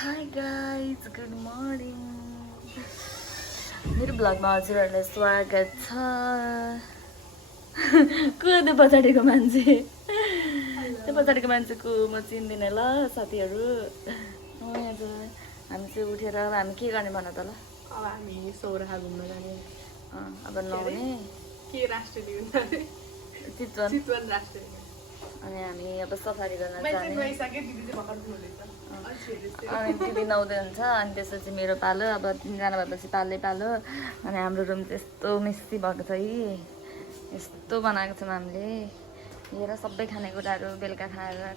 Hi guys good morning मेरो ब्लगमा हजुरहरूलाई स्वागत छ। को त्यो पछाडिको मान्छे त्यो पछाडिको मान्छेको म चिन्दिनँ ल साथीहरू। आज हामी चाहिँ उठेर हामी के गर्ने भन त ल। अब हामी सौराहा घुम्न जाने। अब नहुने के राष्ट्रिय चितवन राष्ट्रिय अनि हामी अब सफारी गर्न जाने। अनि दिदी नुहाउँदै हुन्छ अनि त्यसपछि मेरो पालो। अब तिनजना भएपछि पालो अनि हाम्रो रुम त्यस्तो मिस्सी भएको छ यी यस्तो बनाएको छौँ हामीले। हेर सबै खानेकुराहरू बेलुका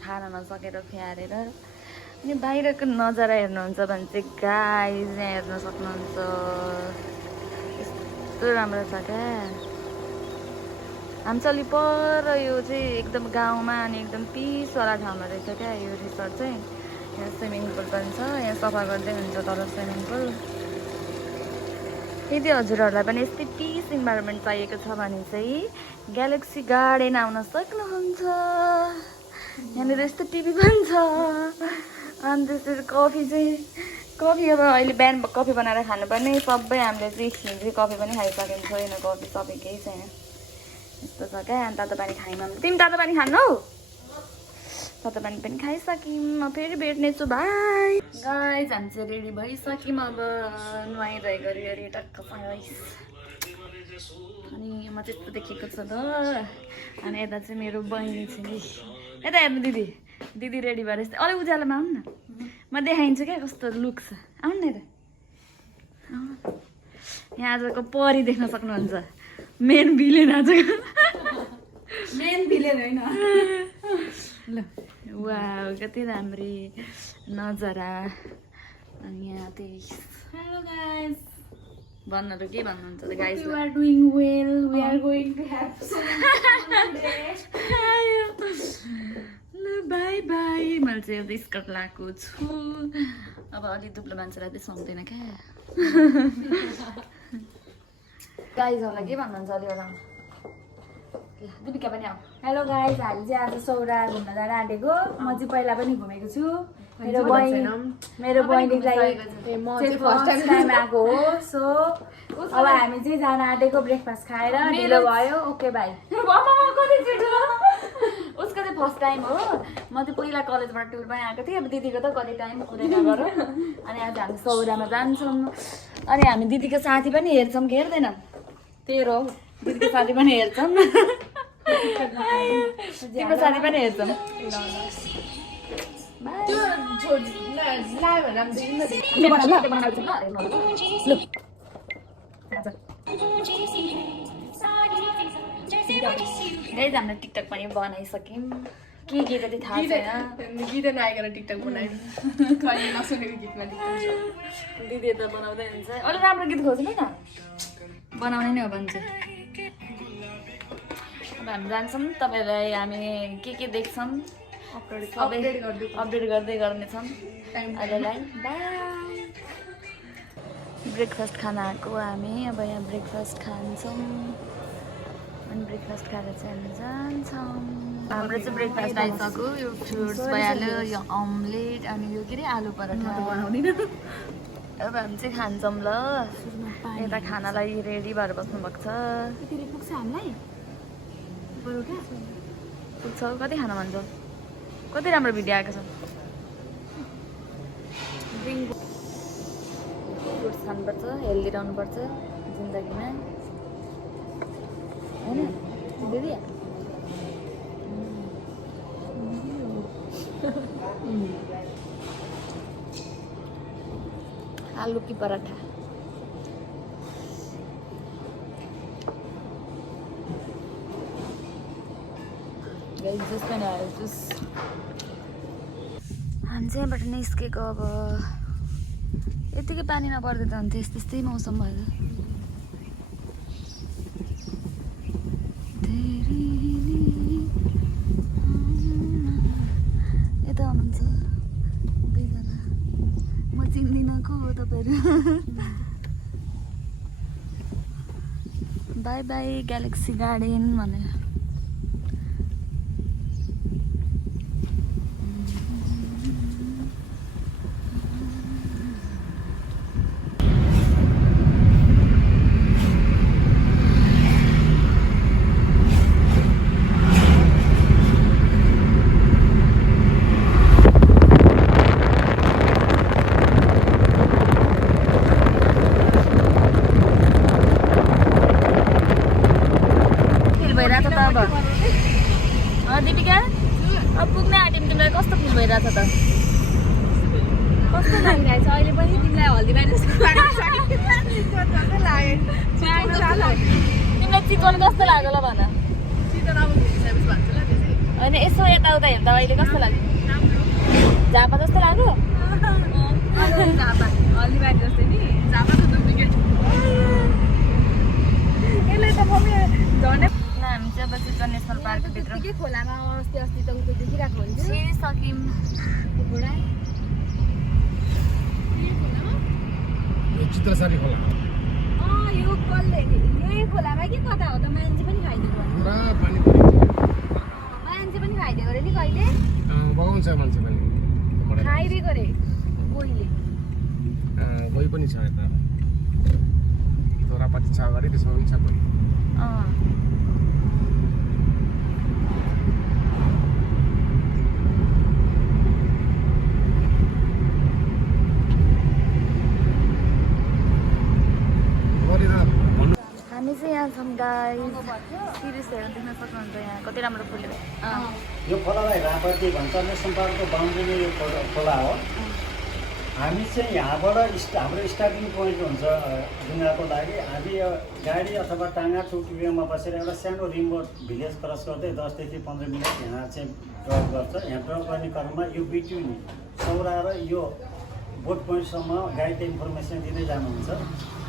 खान नसकेर फ्यारेर। अनि बाहिरको नजारा हेर्नुहुन्छ भने चाहिँ गाइज यहाँ हेर्न सक्नुहुन्छ यस्तो राम्रो छ क्या। हामी चाहिँ अलि पर यो चाहिँ एकदम गाउँमा अनि एकदम पिसवाला ठाउँमा रहेछ क्या यो रिसोर्ट चाहिँ। यहाँ स्विमिङ पुल पनि छ, यहाँ सफा गर्दै हुन्छ तल स्विमिङ पुल। यदि हजुरहरूलाई पनि यस्तै पिस इन्भाइरोमेन्ट चाहिएको छ भने चाहिँ ग्यालेक्सी गार्डन आउन सक्नुहुन्छ। यहाँनिर यस्तो टिभी पनि छ। अनि त्यसरी कफी अब अहिले बिहान कफी बनाएर खानुपर्ने सबै हामीले चाहिँ हिजो कफी पनि खाइसकेको छैन। कफी सबै केही छैन यस्तो छ क्या। अनि तातो पानी खाइमा तिमी तातो पानी खानु? तातो पानी पनि खाइसक्यौँ। म फेरि भेट्नेछु भाइ। गाइज हामी चाहिँ रेडी भइसक्यौँ अब नुहाइधुवाइ गरी टक्क अनि म चाहिँ यस्तो देखेको छ त। अनि यता चाहिँ मेरो बहिनी छ नि यता हेर्नु दिदी रेडी भएर यस्तै अलिक उज्यालोमा आउनु न म देखाइन्छु क्या कस्तो लुक छ। आउनु न यता। यहाँ आजको परी देख्न सक्नुहुन्छ। मेन भिलेन आजको। मेन भिलेन होइन ल वाउ कति राम्री नजारा। अनि यहाँ त्यही हेलो गाइस भन्नुहरू के भन्नुहुन्छ त guys? You are doing well we are going to have so ल बाई बाई। मैले चाहिँ एउटा स्कर्ट लगाएको छु। अब अलि दुब्लो मान्छेलाई चाहिँ सुहाउँदैन क्या। गाइजहरूलाई के भन्नुहुन्छ अलि होला दिपिका पनि आऊ। हेलो गाइज हामी चाहिँ आज सौराहा घुम्न जान आँटेको। म चाहिँ पहिला पनि घुमेको छु। मेरो बहिनीलाई फर्स्ट टाइम आएको हो। सो अब हामी चाहिँ जान आँटेको ब्रेकफास्ट खाएर ढिलो भयो। Okay by. उसको चाहिँ फर्स्ट टाइम हो। म चाहिँ पहिला कलेजबाट टुर पनि आएको थिएँ। अब दिदीको त कति टाइम कुरेर गरौँ। अनि आज हामी सौराहामा जान्छौँ। अनि हामी दिदीको साथी पनि हेर्छौँ कि हेर्दैनौँ? तेरो दिदीको साथी पनि हेर्छौँ। तिम्रो साथी पनि हेर्छौँ। हामीले टिकटक पनि बनाइसक्यौँ। के गीत चाहिँ थाहा छैन। गीत नआइकन टिकटक बनायो नसुनेको गीतमा दिदी त बनाउँदै हुन्छ। अलिक राम्रो गीत खोज्नु न बनाउने नै हो भन्छ। अब हामी जान्छौँ तपाईँलाई हामी के देख्छौँ अपडेट गर्दै गर्नेछौँ अहिलेलाई। बाई। ब्रेकफास्ट खान आएको हामी। अब यहाँ ब्रेकफास्ट खान्छौँ अनि ब्रेकफास्ट खाएर चाहिँ हामी जान्छौँ। हाम्रो चाहिँ ब्रेकफास्ट आइसक्यो। यो फ्रुट्स भइहाल्यो, यो अम्लेट अनि यो के अरे आलु पराठा बनाउँदिनँ। अब हामी चाहिँ खान्छौँ ल। यता खानालाई रेडी भएर बस्नुभएको छ। पुग्छ हामीलाई पुग्छ कति खान भन्छ? कति राम्रो भिडियो आएको छ। फ्रुट्स खानुपर्छ, हेल्दी रहनुपर्छ जिन्दगीमा होइन दिदी? आलु की पराठा जुस पनि आयो जुस। हामी चाहिँ यहाँबाट निस्केको। अब यतिकै पानी नपर्दै त अन्त त्यस्तै मौसम भयो। यता हुनुहुन्छ दुईजना। म चिन्दिनँ को हो तपाईँहरू। बाई बाई ग्यालेक्सी गार्डन भनेर। कस्तो लागिरहेछ अहिले पनि तिमीलाई हल्दीबारी जस्तो तिमीलाई चिकन कस्तो लाग्यो ल भन होइन यसो यताउता हेर्दा अहिले कस्तो लाग्यो झापा जस्तो लाग्यो हल्दीबारी जस्तै नि यसले त मम्मी झन्डै हामी चाहिँ अब चितवन नेसनल पार्कभित्र के खोलामा अस्ति अस्ति त उतो देखिरहेको हुन्छ छिरिसक्यौँ। चित्रसारी खोला यो कसले यही खोलामा के कता हो त मान्छे पनि खाइदिएको पुरा पानी परिन्छ मान्छे पनि खाइदिएको अरे नि कहिले बगाउँछ मान्छे पनि खाइदिएको अरे कोहीले गई पनि छ यता धोरापाटी छ अगाडि त्यसमा पनि छ गई हामी चाहिँ यहाँ छौँ गाइस सिरिसहरू देख्न सक्नुहुन्छ यहाँ कति राम्रो फुलेको यो खोलालाई रापती भन्छ नेसनल पार्कको बााउन्ड्रीमा यो खोला हो। हामी चाहिँ यहाँबाट हाम्रो स्टार्टिङ पोइन्ट हुन्छ ढुङ्गाको लागि हामी गाडी अथवा टाँगा टुकटुकीमा बसेर एउटा सानो रिमोट भिलेज क्रस गर्दै 10 देखि 15 मिनट यहाँ चाहिँ ड्रप गर्छ। यहाँ ड्रप गर्ने क्रममा यो बिट्विन सौरा र यो बोट पोइन्टसम्म गाइडले इन्फर्मेसन दिँदै जानुहुन्छ।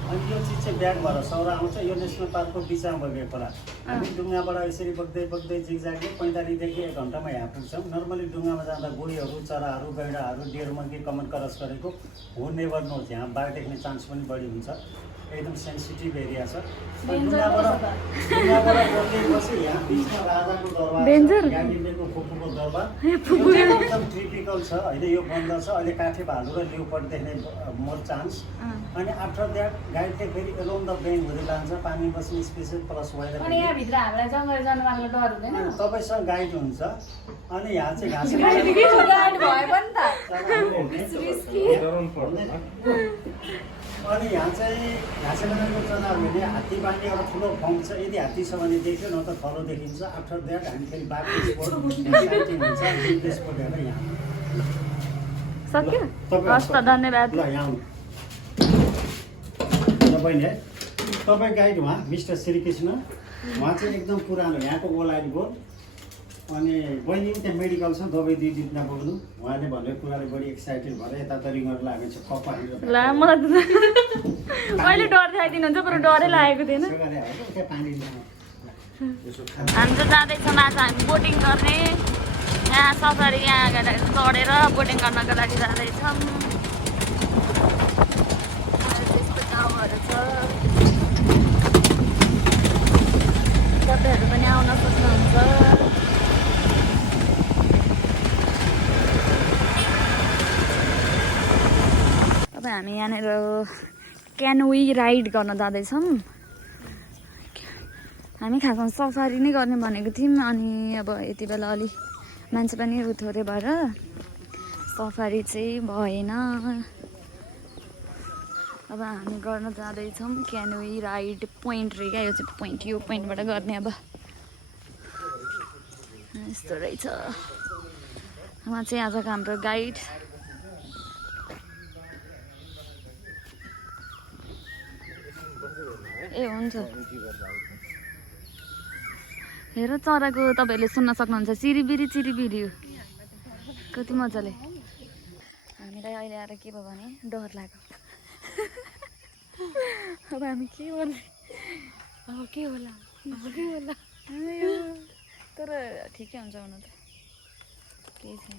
अनि यो चिज चाहिँ ब्याक भएर सौरा आउँछ। यो नेसनल पार्कको बिचमा बगेको खोला हामी डुङ्गाबाट यसरी बग्दै बग्दै जिगजागले 45 देखि 1 घन्टामा यहाँ पुग्छौँ। नर्मली डुङ्गामा जाँदा गोहीहरू चराहरू गैँडाहरू डेढ मर्की कमन क्रस गरेको हु नेभर नोज यहाँ बाघ देख्ने चान्स पनि बढी हुन्छ। एकदम सेन्सिटिभ एरिया छ। डुङ्गाबाट बगेपछि यहाँ बिचमा राजाको दरबार गान्धीको फुपूको दरबार एकदम टिपिकल छ। अहिले यो बन्द छ। अहिले काठे भालु र लियोपर्ड देख्ने मोर चान्स। अनि आफ्टर द्याट गाइडले फेरि एलोन द बेङ हुँदै लान्छ। पानी बस्ने स्पेसल प्लस वेदर अनि यहाँ भित्र हामीलाई जङ्गल जनावरको डर हुँदैन तपाईँसँग गाइड हुन्छ। अनि यहाँ चाहिँ घाँस गाइड भयो पनि त अनि यहाँ चाहिँ घाँसेको जनावर भने हात्ती बाँड्ने एउटा ठुलो फङ्क छ। यदि हात्ती छ भने देख्यो न त थलो देखिन्छ। आफ्टर द्याट हामी फेरि बाघको स्पोट हुन्छ स्पोट हेरेर यहाँ सक्यो हस् त धन्यवाद। ल यहाँ बहिनी है तपाईँ गाइड उहाँ मिस्टर श्रीकृष्ण उहाँ चाहिँ एकदम पुरानो यहाँको ओलाइट गो। अनि बहिनी पनि त्यहाँ मेडिकल छ दबाई दिइ नपुग्नु उहाँले भनेको कुराले बढी एक्साइटेड भएर यता त रिङहरू लागेको छ कप्पा ला मलाई त अहिले डर देखाइदिनुहुन्छ बरु डरै लागेको थिएन। हामी त जाँदैछौँ आज हामी बोटिङ गर्ने यहाँ सफारी यहाँ चढेर बोटिङ गर्नको लागि जाँदैछौँ। त्यस्तो ठाउँहरू छ तपाईँहरू पनि आउन सक्नुहुन्छ। अब हामी यहाँनिर क्यानोई राइड गर्न जाँदैछौँ। हामी खासमा सफारी नै गर्ने भनेको थियौँ। अनि अब यति बेला अलि मान्छे पनि थोरै भएर सफारी चाहिँ भएन। अब हामी गर्न जाँदैछौँ क्यानोई राइड पोइन्ट रे क्या यो चाहिँ पोइन्ट यो पोइन्टबाट गर्ने। अब यस्तो रहेछ। उहाँ चाहिँ आजको हाम्रो गाइड ए हुन्छ हेर चराको तपाईँहरूले सुन्न सक्नुहुन्छ चिरिबिरी चिरिबिरी कति मजाले। हामीलाई अहिले आएर के भयो भने डर लाग्यो। अब हामी के गर्ने अब के होला तर ठिकै हुन्छ हुनु त केही छैन।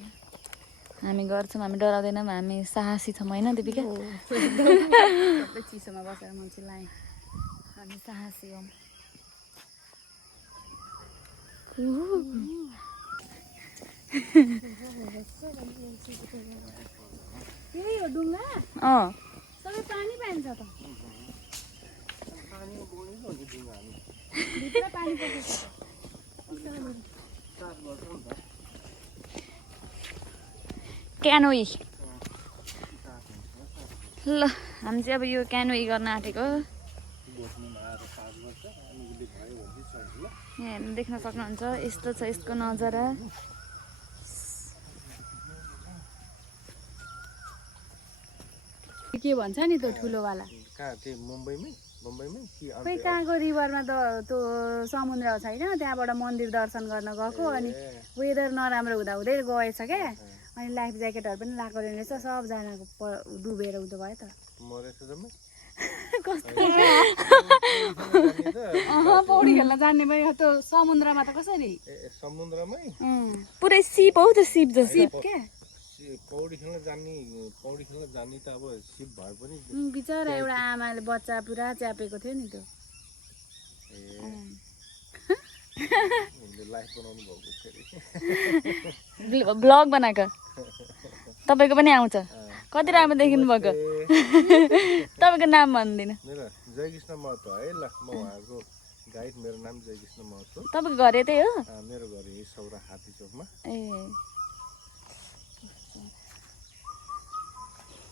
हामी गर्छौँ हामी डराउँदैनौँ हामी साहसी छौँ होइन दिपिका सबै चिसोमा बसेर मान्छे लाएँ हामी साहसी हौँ। यही हो डुङ्गा अँ सबै पानी पाइन्छ त भित्र पानी पसेको क्यानोई ल हामी चाहिँ अब यो क्यानोई गर्न आँटेको। यहाँ देख्न सक्नुहुन्छ यस्तो छ यसको नजारा। के भन्छ नि त्यो ठुलोवाला कहाँ त्यही मुम्बईमै कि खोइ कहाँको रिभरमा त त्यो समुद्र छैन त्यहाँबाट मन्दिर दर्शन गर्न गएको अनि वेदर नराम्रो हुँदा हुँदै गएछ क्या अनि लाइफ ज्याकेटहरू पनि लगाएको रहेछ सबजनाको डुबेर उदो भयो त मरेछ जम्मै पौडी खेल्न जान्ने भयो त्यो समुद्रमा त कसरी समुद्रमै पुरै सिप हौ त्यो सिप जस्तो सिप के पौडी खेल्न जान्ने त अब सिप भए पनि बिचरा एउटा आमाले बच्चा पुरा च्यापेको थियो नि त्यो लाइफ बनाउनु भएको फेरि ब्लग बनाएको तपाईँको पनि आउँछ कति राम्रो देखिनु भएको तपाईँको नाम भन्दिनँ मेरो जयकृष्ण महतो है ल म उहाँको गाइड मेरो नाम जयकृष्ण महतो तपाईँको घर यतै हो मेरो घर यही सौरा हात्ती चोकमा ए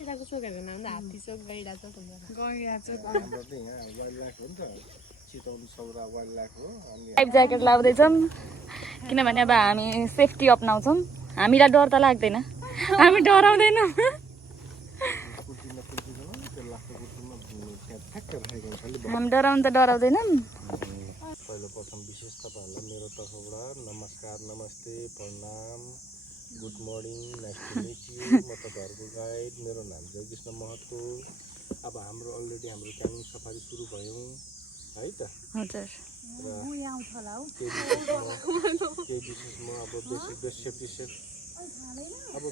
यताको चोकहरूको नाम त हात्ती चोक गैडा चोक हुन्छ हाम्रो त यहाँ वाइल्ड लाइफ हो नि त चितवन सौरा वाइल्ड लाइफ हो अनि लाइफ ज्याकेट लाउँदैछौँ किनभने अब हामी सेफ्टी अप्नाउँछौँ हामीलाई डर त लाग्दैन हामी डराउँदैनौँ हामी डराउनु त डराउँदैनौँ सर्वप्रथम विशेष तपाईँहरूलाई मेरो तर्फबाट नमस्कार नमस्ते प्रणाम good morning nice to meet you म तपाईँहरूको गाइड मेरो नाम जयकृष्ण महतो अब हाम्रो अलरेडी हाम्रो क्यानिङ सफारी सुरु भयो है त हजुर केही विशेषमा अब बेस्ट सेफ्टी सेफ अब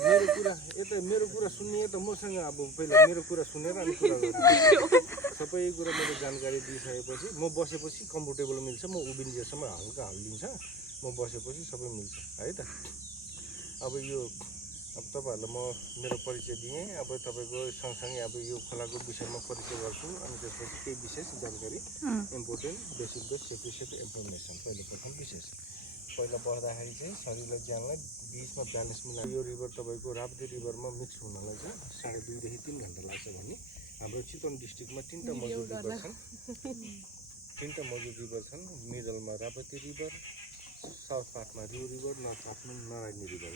मेरो कुरा सुन्ने त मसँग अब पहिला मेरो कुरा सुनेर अनि कुरा गर्नु सबै कुरा मैले जानकारी दिइसकेपछि म बसेपछि कम्फोर्टेबल मिल्छ म उभिन्जेसम्म हल्का हल्लिन्छ म बसेपछि सबै मिल्छ है त अब यो अब तपाईँहरूलाई म मेरो परिचय दिएँ अब तपाईँको सँगसँगै अब यो खोलाको विषयमा परिचय गर्छु अनि त्यसपछि केही विशेष जानकारी इम्पोर्टेन्ट बेसिक सेफ्टी इन्फर्मेसन प्रथम विशेष पहिला बस्दाखेरि चाहिँ शरीरलाई ज्यानलाई बिचमा ब्यालेन्स मिलाएर यो रिभर तपाईँको राप्ती रिभरमा मिक्स हुनलाई चाहिँ 2.5 देखि 3 घन्टा लाग्छ भने हाम्रो चितवन डिस्ट्रिक्टमा 3टा मजुर रिभर छन् मिडलमा राप्ती रिभर साउथ पार्टमा रिउ रिभर नर्थ पार्टमा नारायणी रिभर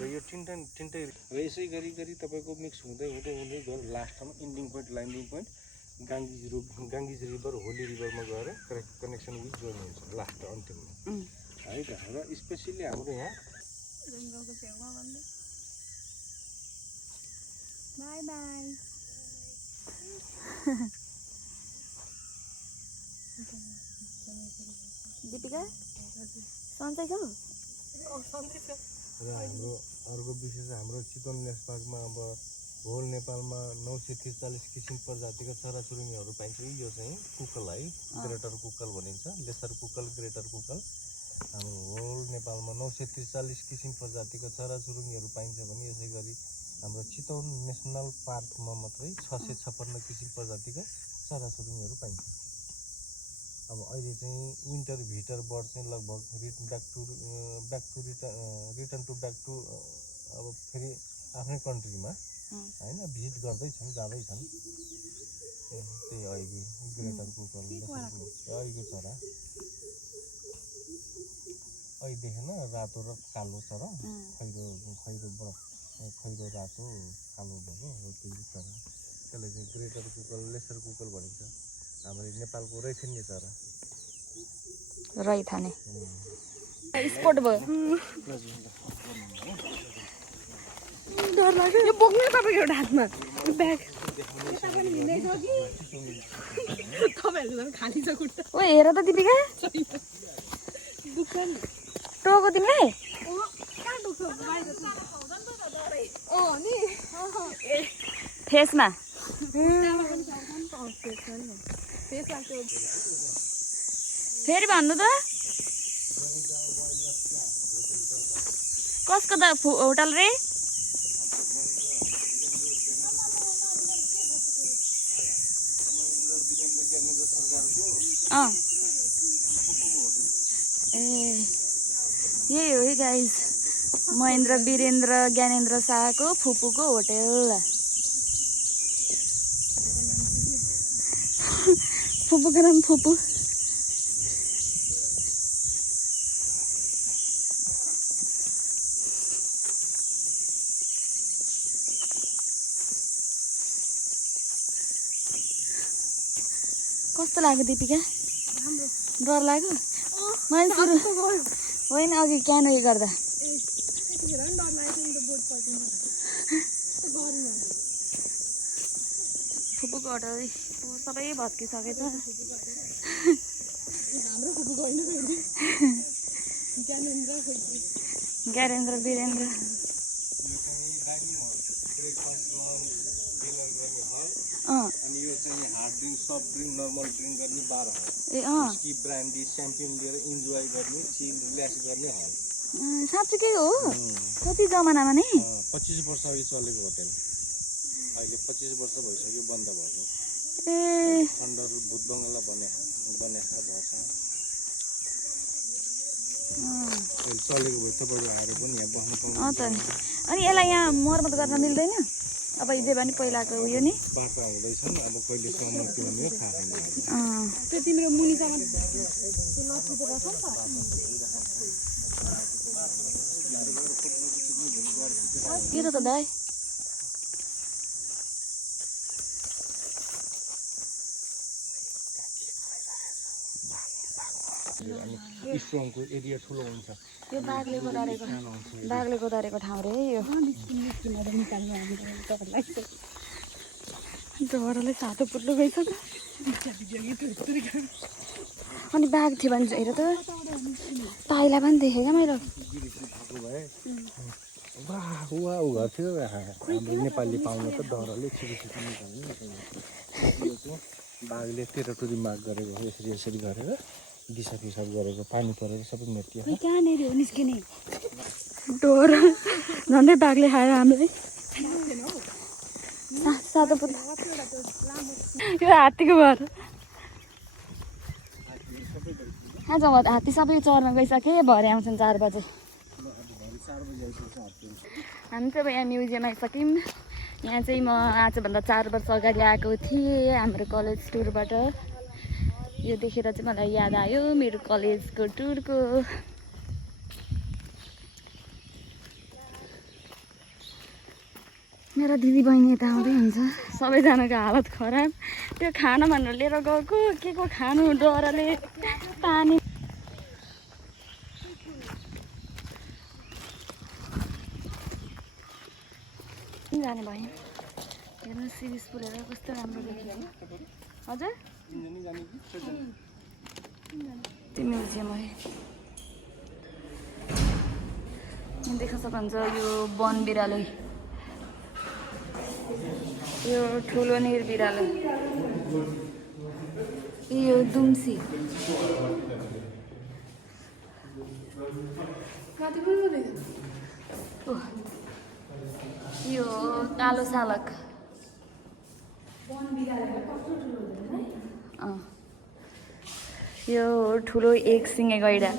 र यो तिनटै र यसै गरी तपाईँको मिक्स हुँदै गएर लास्टमा ending point landing point Ganges river holy रिभरमा गएर कनेक्सन विथ जोइन हुन्छ लास्ट अन्तिममा है त र स्पेसली हाम्रो यहाँ बाई बाई दिपिका सन्चै छौ र हाम्रो अर्को विशेष हाम्रो चितवन नेसनल पार्कमा अब होल नेपालमा 943 किसिम प्रजातिका चराचुरुङ्गीहरू पाइन्छ यो चाहिँ कुकल है ग्रेटर कुकल भनिन्छ लेसर कुकल ग्रेटर कुकल हाम्रो होल नेपालमा 943 किसिम प्रजातिका चराचुरुङ्गीहरू पाइन्छ भने यसै गरी हाम्रो चितवन नेसनल पार्कमा मात्रै 656 किसिम प्रजातिका चराचुरुङ्गीहरू पाइन्छ अब अहिले चाहिँ विन्टर भिटर बर्ड चाहिँ लगभग रिटर्न टु ब्याक टु अब फेरि आफ्नै कन्ट्रीमा होइन भिजिट गर्दैछन् जाँदैछन् त्यही अहिले ग्रेटर कुकल अहिलेको चरा अहिले देखेन रातो र कालो चरा खैरो रातो कालो भएको हो त्यही चरा त्यसलाई चाहिँ ग्रेटर कुकल लेसर कुकल भनिन्छ हाम्रो नेपालको रैथाने चरा रैथाने स्पोर्ट भयो डर लाग्यो यो बोक्नु तपाईँको एउटा हातमा ब्याग तपाईँहरूको झन् खाली छ खुट्टा ओ हेर त दिपिका टोको तिमीले फेसमा फेरि भन्नु त कसको त होटल रे ए यही हो है गाइज महेन्द्र वीरेन्द्र ज्ञानेन्द्र शाहको फुपूको होटल फुपूको नाम फुपू कस्तो लाग्यो दिपिका डर लाग्यो मलाई सुरु होइन अघि क्यानोई गर्दा फुपूको अटो सबै भत्किसकेछ ज्ञानेन्द्र वीरेन्द्र अनि यो चाहिँ hard drink soft drink normal drink गर्ने बार हल ए विस्की ब्रान्डी च्याम्पियन लिएर इन्जोय गर्ने चिल रिल्याक्स गर्ने हल साँच्चीकै हो कति जमानामा नि 25 वर्ष अघि चलेको होटेल अहिले 25 वर्ष भइसक्यो बन्द भएको ए खण्डर भूत बङ्गला बनेको भएछ चलेको भए तपाईँहरू आएर पनि यहाँ बस्नु पाउनु त नि अनि यसलाई यहाँ मर्मत गर्न मिल्दैन अब जे भने पहिलाको उयो नि बाटो हुँदैछन् अब कहिले समय के हुने हो थाहा छैन त्यो तिम्रो मुनिसम्म के त दाइ अनि स्ट्रङको एरिया ठुलो हुन्छ यो बाघले गोदारेको ठाउँ रे यो डरले सातो पुट्लो गइसक्यो अनि बाघ थियो भने हेर त पाइला पनि देखेँ क्या मैले ऊ घर थियो हाम्रो नेपाली पाउनु त डरले बाघले टेराटुरी माग गरेको हो यसरी गरेर दिसा पिसाब गरेको पानी परेर सबै मेटियो कहाँनिर हो निस्किने डर झन्डै बाघले खाएर हामीलाई सातो पुट्लो यो हात्तीको घर आज हात्ती सबै चर्न गइसके भरे आउँछन् 4 बजे हामी चाहिँ अब यहाँ म्युजियम आइसक्यौँ यहाँ चाहिँ म आजभन्दा 4 वर्ष अगाडि आएको थिएँ हाम्रो कलेज टुरबाट यो देखेर चाहिँ मलाई याद आयो मेरो कलेजको टुरको मेरो दिदी बहिनी यता आउँदै हुन्छ सबैजनाको हालत खराब त्यो खाना भनेर लिएर गएको के को खानु डरले पानी जाने भयो हेर्नु सिरिस पुलेर कस्तो राम्रो देखियो हजुर त्यो म्युजियम है यहाँ देख्न सक्नुहुन्छ यो वन बिरालो यो ठुलो निर बिरालो यो दुम्सी यो कालो सालक यो ठुलो एक सिङे गैडा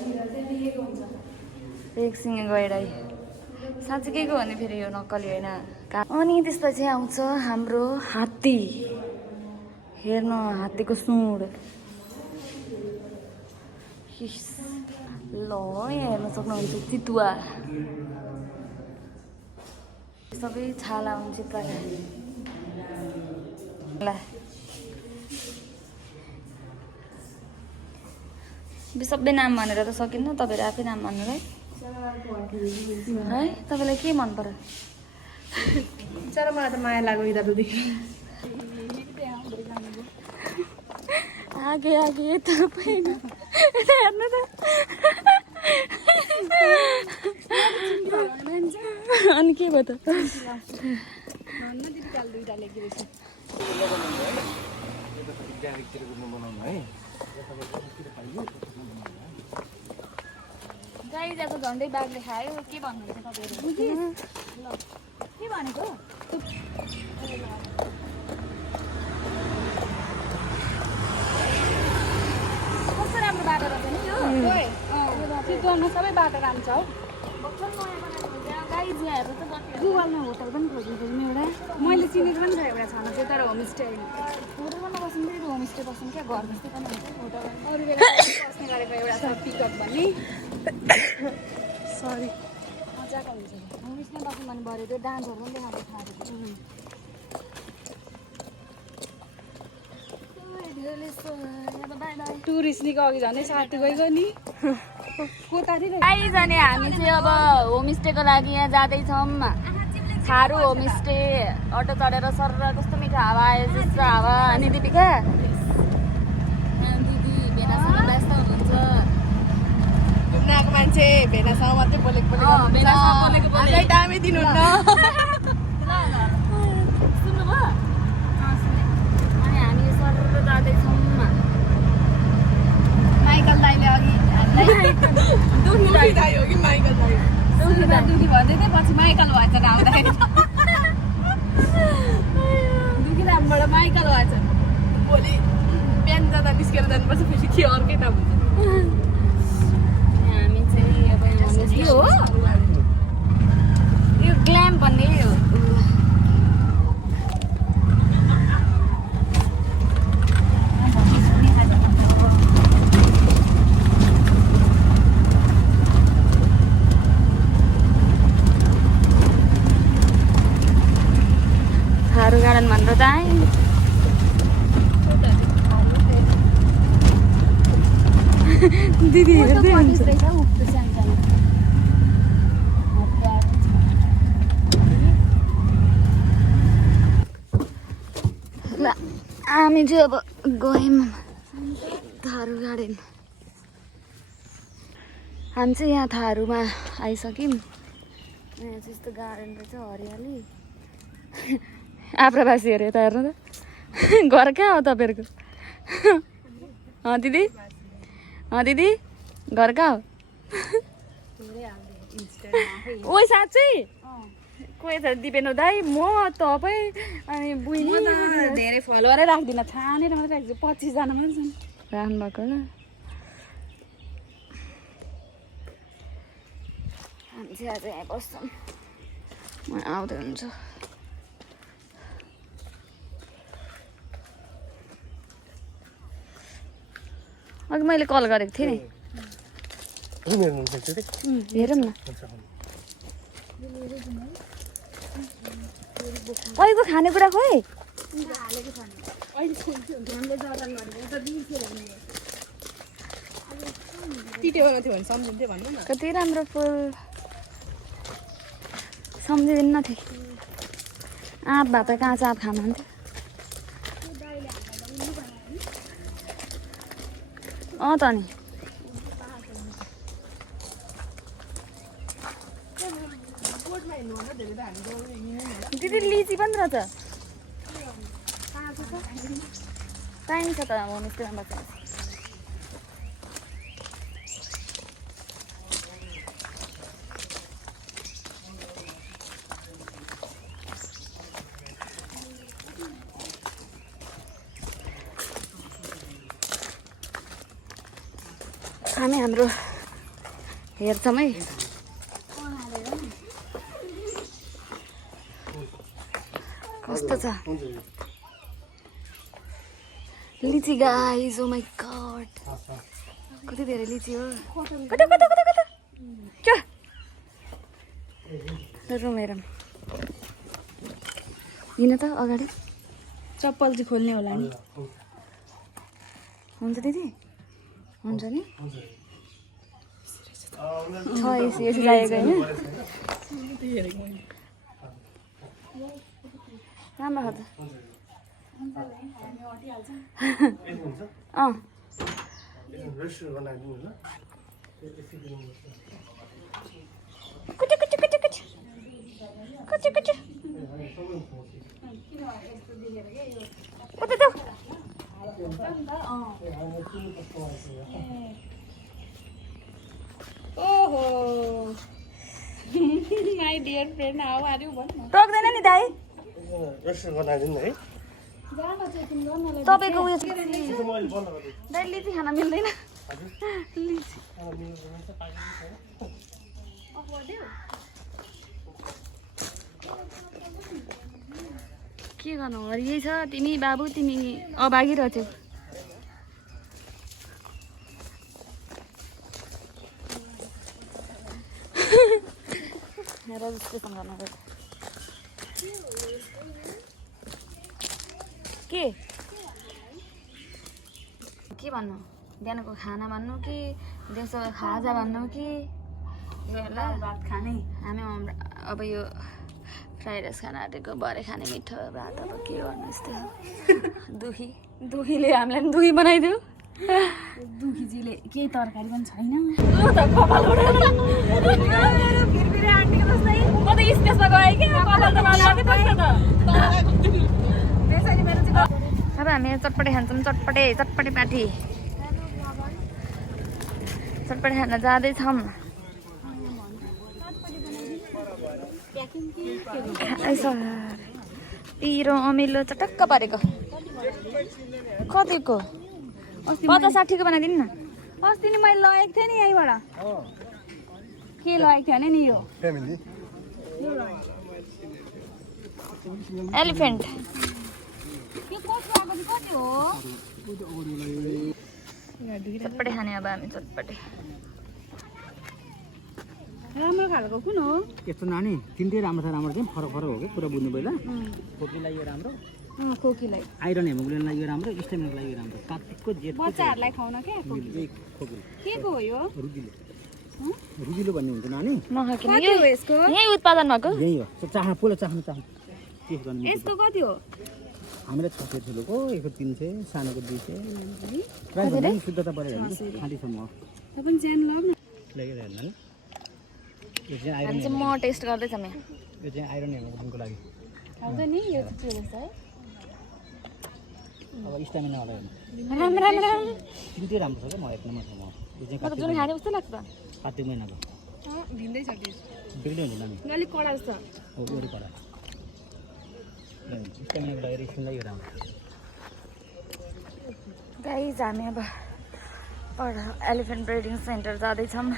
साँच्चीकैको हो नि फेरि यो नक्कली होइन अनि त्यसपछि आउँछ हाम्रो हात्ती हेर्नु हात्तीको सुँड ल यहाँ हेर्न सक्नुहुन्छ चितुवा सबै छाला हुन्छ ल सबै नाम भनेर त सकिन्न तपाईँहरू आफै नाम भन्नु है तपाईँलाई के मन पर्यो तर मलाई त माया लाग्यो यतादेखि आगे आगे तपाईँ हेर्नु त अनि के भयो त गाई जाको झन्डै बाघले खायो के भन्नुहुन्छ तपाईँहरू ल के भनेको कस्तो राम्रो बाटो रहेछ नि यो चितवनमा सबै बाटो राम्रो छ हौ गाई जियाहरू त गुगलमा होटल पनि खोज्नु एउटा मैले चिनेको पनि छ एउटा छाना चाहिँ तर होमस्टे होइन होटलमा नबस्नु फेरि होमस्टे बस्नु क्या घर जस्तै पनि हुन्छ होटल अरू बेला बस्ने गरेको एउटा छ पिकअप भन्ने सरी मजाको हुन्छ होमस्टे बस्नु भने भरे त्यो डान्सहरू पनि देखाएको थाहा टुरिस्ट निको अघि झन् साथी गइगयो नि आइजाने हामी चाहिँ अब होमस्टेको लागि यहाँ जाँदैछौँ थारू होमस्टे अटो चढेर सर कस्तो मिठो हावा आयो जस्तो हावा अनि दिपिका दिदी भेनासँग व्यस्त हुनुहुन्छ घुम्न आएको मान्छे भेनासँग मात्रै बोलेको हामीलाई टाइमै दिनुहुन्न सुन्नुभयो अनि हामी सर जाँदैछौँ माइकल दाइले अघि दुखी दाइ हो कि माइकल दाइ दुखी भन्दै थिएँ पछि माइकल भएछ आउँदाखेरि दुखी नामबाट माइकल भएछ भोलि बिहान जाँदा निस्केर जानुपर्छ फेरि के अर्कै नाम हुन्छ हामी चाहिँ अब यो हो यो ग्ल्याम भन्ने हो थारू गार्डन भनेर चाहिँ दिदी हेर्दै हुन्छ ल हामी चाहिँ अब गयौँ थारू गार्डन हामी चाहिँ यहाँ थारूमा आइसक्यौँ यहाँ चाहिँ यस्तो गार्डन रहेछ हरियाली आप्रवासीहरू यता हेर्नु त घर कहाँ हो तपाईँहरूको दिदी दिदी घर कहाँ हो ओ साँच्चै कोही छ दिपेन दाइ म तपाईँ अनि बुइनी धेरै फलोअरै राख्दिनँ छानेर मात्रै राख्छु 25 जना मात्रै छन् राख्नु भएको ल हामी चाहिँ आज यहाँ बस्छौँ म आउँदै हुन्छ अघि मैले कल गरेको थिएँ नि हेरौँ न अहिलेको खानेकुरा खोइ तितेको थियो भने सम्झिन्थ्यो भन्नु न कति राम्रो फुल सम्झिँदैन थिएँ आँप भात काँचो आँप खानुहुन्थ्यो अँ त नि दिदी लिची पनि रहेछ चाहिन्छ त होमस्टेमा बस्छ हामी हाम्रो हेर्छौँ है कस्तो छ लिची गाइस ओ माई गॉड कति धेरै लिची हो कता कता कता कता क्या हेरौँ हेरौँ हिँड त अगाडि चप्पल चाहिँ खोल्ने होला नि हुन्छ दिदी हुन्छ नि छ यसरी लागेको होइन राम्रो खान्छ अँ कुचु कुचु कुचु कुचु कुचु कुचु उता जाऊ ओहो my dear friend how are you भन्नु टोक्दैन नि दाइ रेस्टुरेन्ट बनाइदिनु है तपाईँको उयो दाइ लिची खान मिल्दैन लिची के गर्नु हो यही छ तिमी बाबु तिमी अभागी रहेछौ रजिस्ट्रेसन गर्नु के के भन्नु बिहानको खाना भन्नु कि दिउँसो खाजा भन्नु कि दाल भात खाने हामी अब यो फ्राइड राइस खाना आँटेको भरे खाने मिठो भात अब के गर्नु यस्तै हो दुखीले हामीलाई पनि दुखी बनाइदियो दुखीजीले केही तरकारी पनि छैन अब हामी चटपटे खान्छौँ चटपटे पाठी चटपटे खान जाँदैछौँ पिरो अमिलो चटक्क पारेको कतिको 50-60 बनाइदिनु न अस्ति नि मैले लगेको थिएँ नि यहीँबाट के लगेको थियो नि यो एलिफेन्ट यो कस्तो आएको चाहिँ कति हो चटपटे खाने अब हामी चटपटे राम्रो खालको कुन हो यस्तो नानी तिनटै राम्रो छ राम्रो चाहिँ फरक हो कि पुरा बुझ्नु पहिला खोकीलाई यो राम्रो खोकीलाई आइरन हेमोग्लोबिनलाई यो राम्रो स्टेमिनालाई यो राम्रो कार्तिकको जेठ बच्चाहरूलाई खुवाउन के खोकी के को हो यो रुजिलो भन्ने हुन्छ नानी नखाकिन कति हो यसको यही उत्पादन भएको यही हो चाह पुरा चाहनु टेस्ट गर्नु यसको कति हो हामीलाई 600 ठुलोको यसको 300 सानोको 200 प्राइस भन्दा पनि शुद्धता परेर खाँदैसम्म हो त्यो पनि चेन लग लगेर हेर्नु नि यो चाहिँ आइरन हामी चाहिँ म टेस्ट गर्दैछौँ यहाँ यो चाहिँ आइरन हेमोग्लोबिनको लागि खान्छ नि यो चाहिँ रहेछ है अब स्टामिना होला राम्रो तिनटै राम्रो छ क्या म एक नम्बर छ म यो चाहिँ म त जुन खाने जस्तो लाग्छ कार्तिक महिनाको भिन्दै छ टेस्ट बिग्रियो हुन्छ नानी अलिक कडा जस्तो हो वरिपरा स्टामिनाको लागि स्किनलाई यो राम्रो गाइज हामी अब एलिफेन्ट ब्रिडिङ सेन्टर जाँदैछौँ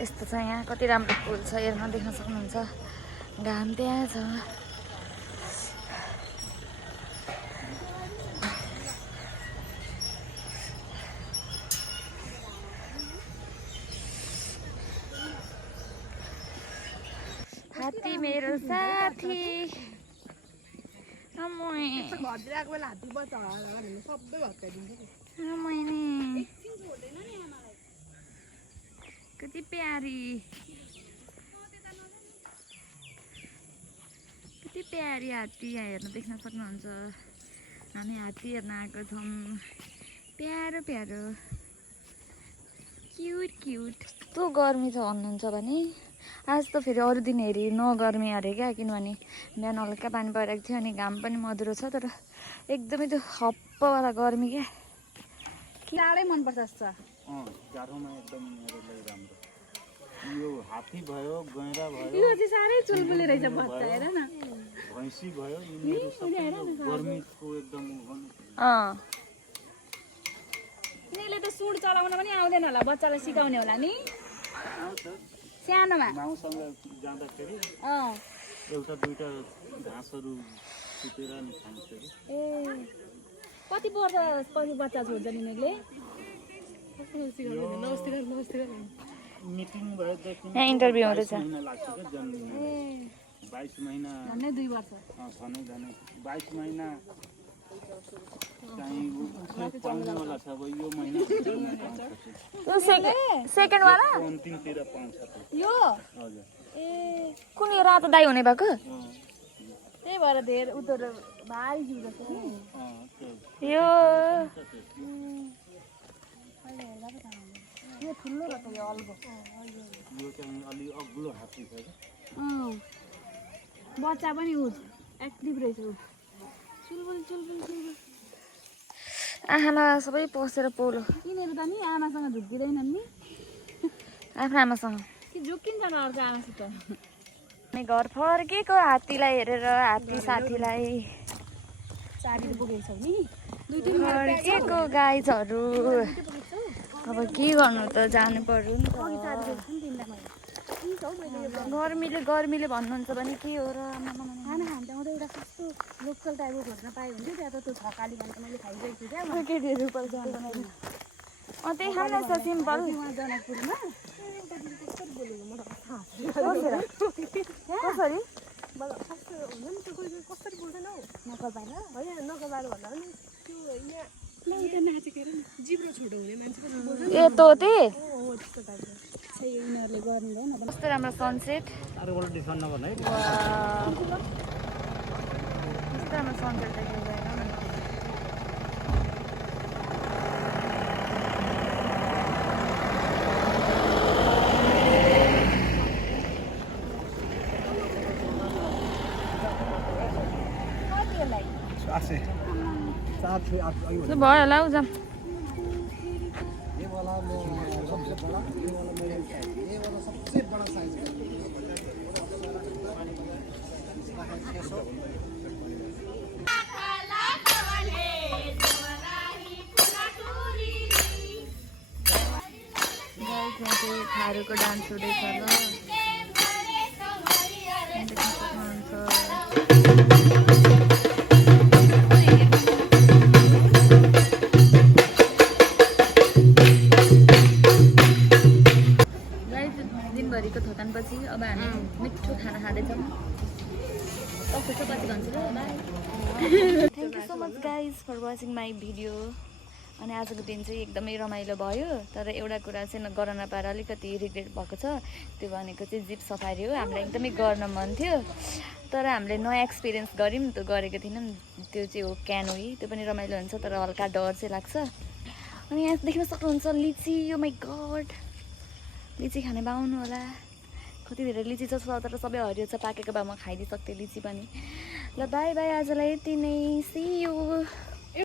यस्तो छ यहाँ कति राम्रो फुल छ हेर्न देख्न सक्नुहुन्छ घाम त्यहाँ छ हात्ती मेरो साथी घरतिर बेला हात्ती बच्चा होला भने सबै भत्काइदिन्छ कति प्यारी हात्ती यहाँ हेर्न देख्न सक्नुहुन्छ हामी हात्ती हेर्न आएको छौँ प्यारो क्युट कस्तो गर्मी छ भन्नुहुन्छ भने आज त फेरि अरू दिन हेरी नगर्मी अरे क्या किनभने बिहान हल्का पानी परिरहेको थियो अनि घाम पनि मधुरो छ तर एकदमै त्यो हप्पवाला गर्मी क्या चाँडै मनपर्छ जस्तो जाडोमा एकदम मेरो लागि राम्रो यो हात्ती भयो गैँडा भयो यो चाहिँ साह्रै चुलबुले रहेछ बच्चा हेर न भैँसी भयो यिनीहरू सबै गर्मीको एकदम यिनीहरूले त सुँड चलाउन पनि आउँदैन होला बच्चालाई सिकाउने होला नि सानोमा माउसँग जाँदाखेरि एउटा दुईटा घाँसहरू सुतेर नि खान्छ कि ए कति वर्षपछि बच्चा छोड्छ यिनीहरूले मिटिङ भएदेखि यहाँ इन्टरभ्यू हुँदैछ महिना लाग्छ क्या जन्मिन 22 महिना झन्डै 2 वर्ष झनै 22 महिना चाहिँ उसले पाउनेवाला छ अब यो महिना सेकेन्डवाला अन्तिमतिर पाउँछ यो हजुर ए कुन यो रातो दाई हुने भएको त्यही भएर धेरै उतो भारी जिउ छ यो यो ठुलो रहेछ यो अल्गो यो चाहिँ अलि अग्लो हात्ती छ बच्चा पनि उ एक्टिभ रहेछ उ चुलबुल आँखामा सबै पसेर पोलो यिनीहरू त नि आमासँग झुक्किँदैनन् नि आफ्नो आमासँग कि झुक्किन्छन् अर्को आमासित हामी घर फर्केको हात्तीलाई हेरेर हात्ती साथीलाई चाबी बोकेको छौ नि फर्केको गाइजहरू अब के गर्नु त जानु पर्यो नि त गर्मीले भन्नुहुन्छ भने के हो र खाना खान्छ म त एउटा कस्तो लोकल टाइपको खोज्न पाएँ हुन्थ्यो त्यहाँ त त्यो छकाली भने त मैले खाइरहेको छु क्या केटीहरू त्यही खानु छ सिम्पल उहाँ जनकपुरमा कसरी कसरी बोल्दैन हौ नकलपाला होइन नगरबार भन्दा पनि त्यो यहाँ जिब्रो छोटो हुने मान्छे ए तोते यिनीहरूले गर्नु भएन कस्तो राम्रो सनसेट अरूबाट डिस्काउन्ट नगर्नु है कस्तो राम्रो सनसेट देखेको होइन भयो होला हौ जाम ये वाला सबसे बड़ा ये वाला सबसे बड़ा साइज का थारूको डान्स हुँदैछ ल देख्न सक्नुहुन्छ दिनभरिको थकानपछि अब हामी मिठो खाना खाँदैछौँ कस्तो छ पछि भन्छु ल bye thank you so much guys for watching my video अनि आजको दिन चाहिँ एकदमै रमाइलो भयो तर एउटा कुरा चाहिँ गर्न नपाएर अलिकति रिग्रेट भएको छ त्यो भनेको चाहिँ जिप सफारी हो हामीलाई एकदमै गर्न मन थियो तर हामीले नयाँ एक्सपिरियन्स गऱ्यौँ त्यो गरेको थिएनौँ त्यो चाहिँ हो क्यानोई त्यो पनि रमाइलो हुन्छ तर हल्का डर चाहिँ लाग्छ अनि यहाँ देख्न सक्नुहुन्छ लिची यो माई गड लिची खाने पाउनु होला कति धेरै लिची छ तर सबै हरियो छ पाकेको भए म खाइदिइसक्थेँ लिची पनि ल बाई बाई आजलाई यति नै सी यू